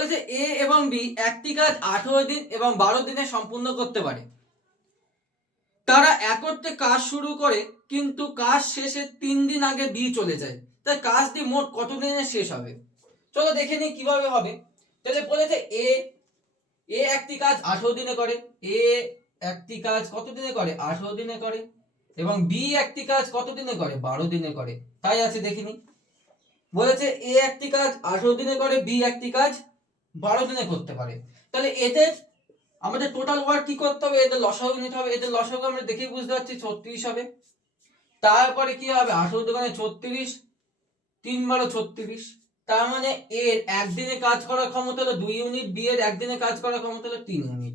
বলেছে এ এবং বি একটি কাজ 18 দিন এবং 12 দিনে সম্পূর্ণ করতে পারে। তারা একত্রে কাজ শুরু করে কিন্তু কাজ শেষে 3 দিন আগে বি চলে যায়, তাই কাজটি মোট কত দিনে শেষ হবে? চলো দেখে নিই কিভাবে হবে। তাহলে বলেছে এ একটি কাজ 18 দিনে করে, এ একটি কাজ কত দিনে করে? 18 দিনে করে। এবং বি একটি কাজ কত দিনে করে? 12 দিনে করে। তাই আছে দেখিনি। বলেছে এ একটি কাজ 18 দিনে করে, বি একটি কাজ 12 দিনে করতে পারে। তাহলে এদের আমাদের টোটাল ওয়ার্ক কি করতে হবে? এদের লসাগু নিতে হবে। এদের লসাগু আমরা দেখেই বুঝতে পারছি 36 হবে। তারপরে কি হবে? 18 দোকানে 36, 3 12 36। তার মানে এর একদিনে কাজ করার ক্ষমতা হলো 2 ইউনিট, বি এর একদিনে কাজ করার ক্ষমতা হলো 3 ইউনিট।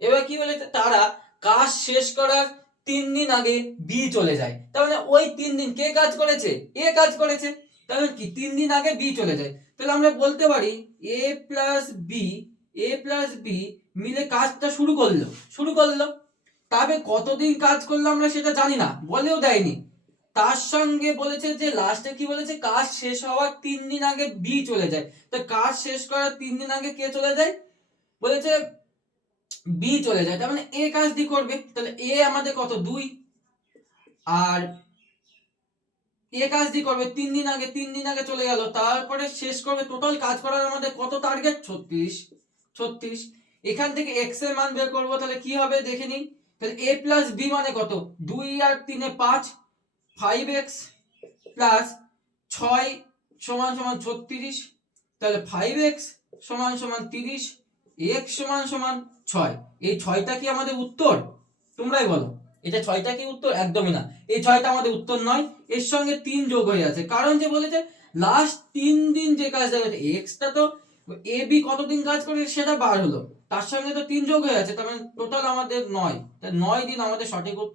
এবার কি বলেছে? তারা কাজ শেষ করার 3 দিন আগে বি চলে যায়। তার মানে ওই 3 দিন কে কাজ করেছে? এ কাজ করেছে। তার মানে কি 3 দিন আগে বি চলে যায়। তাহলে আমরা বলতে পারি এ প্লাস বি মিলে কাজটা শুরু করলো। তবে কতদিন কাজ করলো আমরা সেটা জানি না, বলেও দেয়নি। তার সঙ্গে বলেছে যে লাস্টে কি বলেছে? কাজ শেষ হওয়ার 3 দিন আগে বি চলে যায়। তো কাজ শেষ করার 3 দিন আগে কে চলে যায়? বলেছে বি চলে যায়। তার মানে এ কাজটি করবে। তাহলে এ আমাদের কত? 2। আর এ কাজটি করবে 3 দিন আগে, 3 দিন আগে চলে গেল। তারপরে শেষ করবে। টোটাল কাজ করার আমাদের কত টার্গেট? 36। এখান থেকে এক্স এর মান বের করব। তাহলে কি হবে দেখে নিই। তাহলে এ প্লাস বি মানে কত? 2 আর 3 এ 5, 5x প্লাস 6 সমান সমান 36। তাহলে 5x সমান সমান 30, x সমান সমান 6। এই 6টা কি আমাদের উত্তর? তোমরাই বলো, এটা 6টা কি উত্তর? একদমই না। এই 6টা আমাদের উত্তর নয়। এর সঙ্গে 3 যোগ হয়ে আছে, কারণ যে বলেছে লাস্ট 3 দিন যে কাজটা করেছে, এক্সটা তো এ বি কতদিন কাজ করে সেটা বার হলো, তার সঙ্গে তো 3 যোগ হয়ে আছে। তার মানে টোটাল আমাদের 9। তাই 9 দিন আমাদের সঠিক উত্তর।